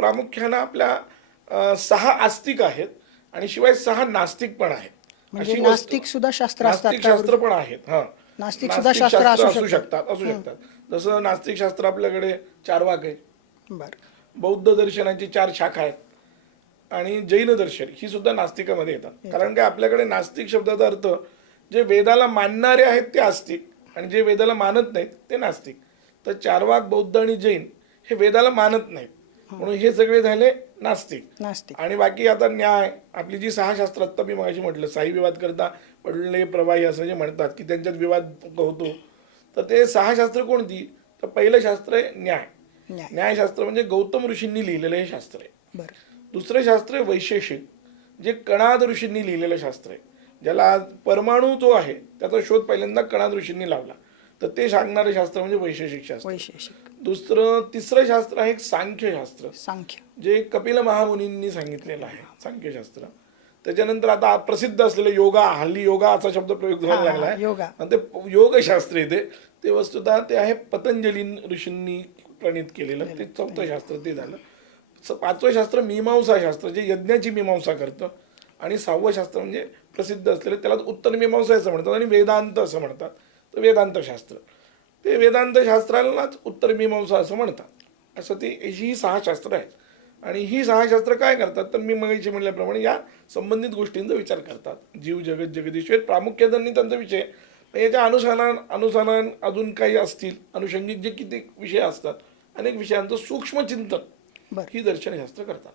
प्रामुख्यानं आपल्या 6 आस्तिक आहेत आणि शिवाय 6 नास्तिक पण आहेत. म्हणजे नास्तिक सुद्धा शास्त्र असतात नास्तिक शास्त्र पण आहेत. नास्तिक सुद्धा शास्त्र असू शकतात. जसं नास्तिक शास्त्र आपल्याकडे चार्वाक आहे, बरं, बौद्ध दर्शनाची 4 शाखा आहेत आणि जैन दर्शन ही सुद्धा नास्तिकामध्ये येतात. कारण की आपल्याकडे नास्तिक शब्दाचा अर्थ जे वेदाला मानणारे आहेत ते आस्तिक आणि जे वेदाला मानत नाहीत ते नास्तिक. तर चार्वाक, बौद्ध आणि जैन हे वेदाला मानत नाहीत म्हणून हे सगळे झाले नास्तिक. आणि बाकी आता न्याय, आपली जी 6 शास्त्र आता मी मगाशी म्हटलं, साई विवाद करता पडले प्रवाही असं जे म्हणतात की त्यांच्यात विवाद होतो, तर ते 6 शास्त्र कोणती? तर पहिलं शास्त्र आहे न्याय. न्यायशास्त्र म्हणजे गौतम ऋषींनी लिहिलेलं हे शास्त्र आहे. दुसरं शास्त्र आहे वैशेषिक, जे कणाद ऋषींनी लिहिलेलं शास्त्र आहे. ज्याला परमाणू जो आहे त्याचा शोध पहिल्यांदा कणाद ऋषींनी लावला, तर ते सांगणारं शास्त्र म्हणजे वैशेषिक शास्त्र. तिसरं शास्त्र आहे सांख्यशास्त्र, जे कपिल महामुनींनी सांगितलेलं आहे सांख्यशास्त्र. त्याच्यानंतर आता प्रसिद्ध असलेलं योगा, हल्ली योगा असा शब्द प्रयोग व्हायला लागला आहे, ते योगशास्त्र येते. ते वस्तुतः ते आहे पतंजली ऋषींनी प्रणित केलेलं, ते 4थं शास्त्र ते झालं. 5वं शास्त्र मीमांसा शास्त्र, जे यज्ञाची मीमांसा करतं. आणि 6वं शास्त्र म्हणजे प्रसिद्ध असलेलं, त्याला उत्तर मीमांसा असं म्हणतात आणि वेदांत असं म्हणतात. तर वेदांत शास्त्र, ते वेदांत शास्त्रालाच उत्तर मीमांसा असं म्हणतात. असं ती ही 6 शास्त्र आहेत. आणि ही 6 शास्त्र काय करतात? तर मी मगाशी म्हटल्याप्रमाणे या संबंधित गोष्टींचा विचार करतात. जीव, जगत, जगदीश्वर प्रामुख्याने त्यांचा विषय. याच्या अनुसरण अजून काही असतील अनुषंगिक जे किती विषय असतात, अनेक विषयांचं सूक्ष्म चिंतन ही दर्शनशास्त्र करतात.